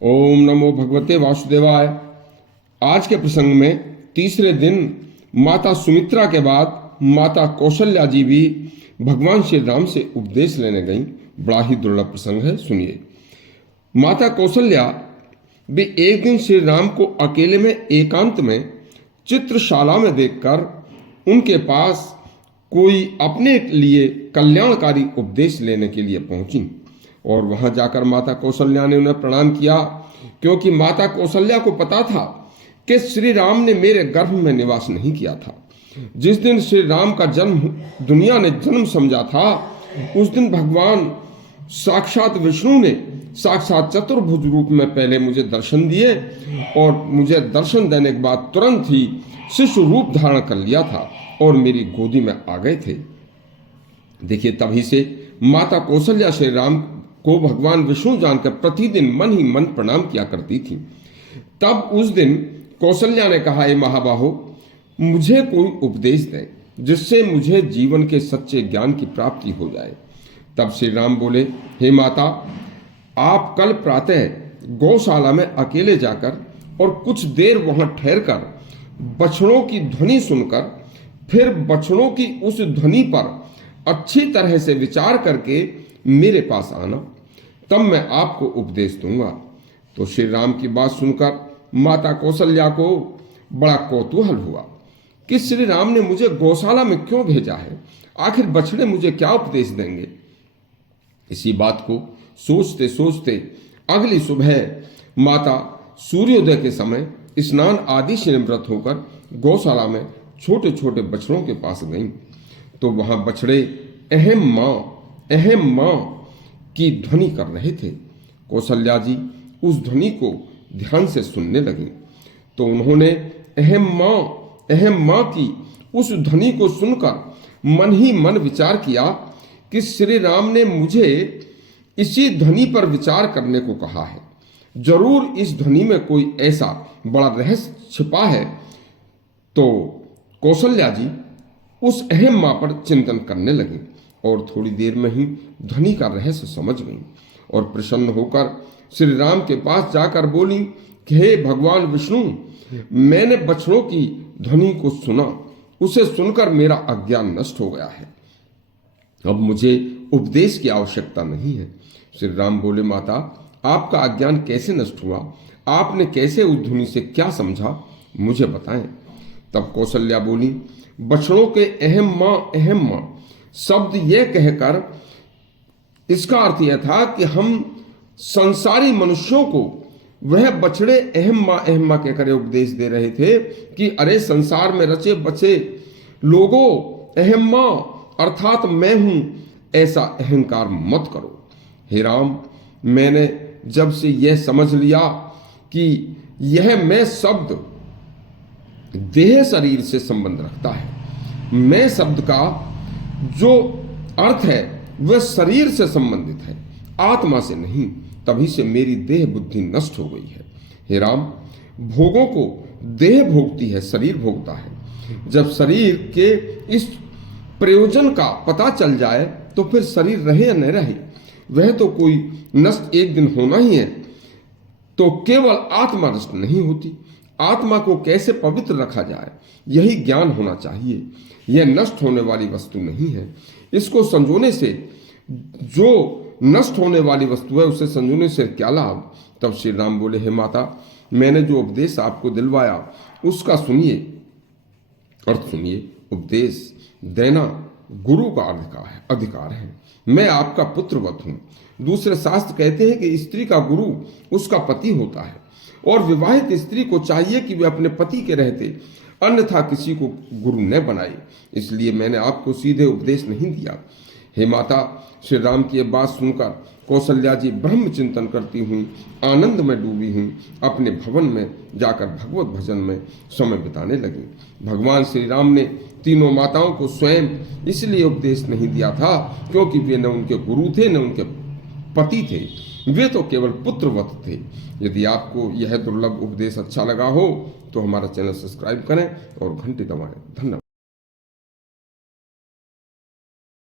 ओम नमो भगवते वासुदेवाय। आज के प्रसंग में तीसरे दिन माता सुमित्रा के बाद माता कौशल्या जी भी भगवान श्री राम से उपदेश लेने गईं। बड़ा ही दुर्लभ प्रसंग है, सुनिए। माता कौशल्या भी एक दिन श्री राम को अकेले में एकांत में चित्रशाला में देखकर उनके पास कोई अपने लिए कल्याणकारी उपदेश लेने के लिए पहुंची और वहां जाकर माता कौशल्या ने उन्हें प्रणाम किया, क्योंकि माता कौशल्या को पता था कि श्री राम ने मेरे गर्भ में निवास नहीं किया था। जिस दिन श्री राम का जन्म दुनिया ने जन्म समझा था, उस दिन भगवान साक्षात विष्णु ने साक्षात चतुर्भुज रूप में पहले मुझे दर्शन दिए और मुझे दर्शन देने के बाद तुरंत ही शिशु रूप धारण कर लिया था और मेरी गोदी में आ गए थे। देखिए, तभी से माता कौशल्या श्री राम को भगवान विष्णु जानकर प्रतिदिन मन ही मन प्रणाम किया करती थी। तब उस दिन कौशल्या ने कहा, हे महाबाहो, मुझे कोई उपदेश दें जिससे मुझे जीवन के सच्चे ज्ञान की प्राप्ति हो जाए। तब श्री राम बोले, हे माता, आप कल प्रातः गौशाला में अकेले जाकर और कुछ देर वहां ठहरकर बछड़ों की ध्वनि सुनकर फिर बछड़ों की उस ध्वनि पर अच्छी तरह से विचार करके मेरे पास आना, तब मैं आपको उपदेश दूंगा। तो श्री राम की बात सुनकर माता कौशल्या को बड़ा कौतूहल हुआ कि श्री राम ने मुझे गौशाला में क्यों भेजा है, आखिर बछड़े मुझे क्या उपदेश देंगे। इसी बात को सोचते सोचते अगली सुबह माता सूर्योदय के समय स्नान आदि से निवृत्त होकर गौशाला में छोटे छोटे बछड़ों के पास गईं। तो वहां बछड़े अहम मां की ध्वनि कर रहे थे। कौशल्या जी उस ध्वनि को ध्यान से सुनने लगी तो उन्होंने अहम मां की उस ध्वनि को सुनकर मन ही मन विचार किया कि श्री राम ने मुझे इसी ध्वनि पर विचार करने को कहा है। जरूर इस ध्वनि में कोई ऐसा बड़ा रहस्य छिपा है। तो कौशल्या जी उस अहम मां पर चिंतन करने लगी और थोड़ी देर में ही ध्वनि का रहस्य समझ गई और प्रसन्न होकर श्री राम के पास जाकर बोली कि हे भगवान विष्णु, मैंने बछड़ों की ध्वनि को सुना, उसे सुनकर मेरा अज्ञान नष्ट हो गया है। अब मुझे उपदेश की आवश्यकता नहीं है। श्री राम बोले, माता, आपका अज्ञान कैसे नष्ट हुआ? आपने कैसे उस ध्वनि से क्या समझा, मुझे बताएं। तब कौशल्या बोली, बछड़ों के अहम मां शब्द यह कहकर इसका अर्थ यह था कि हम संसारी मनुष्यों को वह बछड़े अहम मां कहकर उपदेश दे रहे थे कि अरे संसार में रचे बचे लोगों, अहम मां अर्थात मैं हूं, ऐसा अहंकार मत करो। हे राम, मैंने जब से यह समझ लिया कि यह मैं शब्द देह शरीर से संबंध रखता है, मैं शब्द का जो अर्थ है वह शरीर से संबंधित है, आत्मा से नहीं, तभी से मेरी देह बुद्धि नष्ट हो गई है। हे राम, भोगों को देह भोगती है, शरीर भोगता है। जब शरीर के इस प्रयोजन का पता चल जाए तो फिर शरीर रहे या न रहे, वह तो कोई नष्ट एक दिन होना ही है। तो केवल आत्मा नष्ट नहीं होती, आत्मा को कैसे पवित्र रखा जाए, यही ज्ञान होना चाहिए। यह नष्ट होने वाली वस्तु नहीं है, इसको संजोने से, जो नष्ट होने वाली वस्तु है उसे संजोने से क्या लाभ। तब श्री राम बोले, हे माता, मैंने जो उपदेश आपको दिलवाया उसका सुनिए, अर्थ सुनिए। उपदेश देना गुरु का अधिकार है। मैं आपका पुत्रवत हूं। दूसरे शास्त्र कहते हैं कि स्त्री का गुरु उसका पति होता है और विवाहित स्त्री को चाहिए कि वे अपने पति के रहते अन्यथा किसी को गुरु न बनाए। इसलिए मैंने आपको सीधे उपदेश नहीं दिया। हे माता, श्री राम की यह बात सुनकर कौशल्या जी ब्रह्म चिंतन करती हुई आनंद में डूबी हुई अपने भवन में जाकर भगवत भजन में समय बिताने लगी। भगवान श्री राम ने तीनों माताओं को स्वयं इसलिए उपदेश नहीं दिया था क्योंकि वे न उनके गुरु थे न उनके पति थे, वे तो केवल पुत्रवत थे। यदि आपको यह दुर्लभ उपदेश अच्छा लगा हो तो हमारा चैनल सब्सक्राइब करें और घंटी दबाएं। धन्यवाद।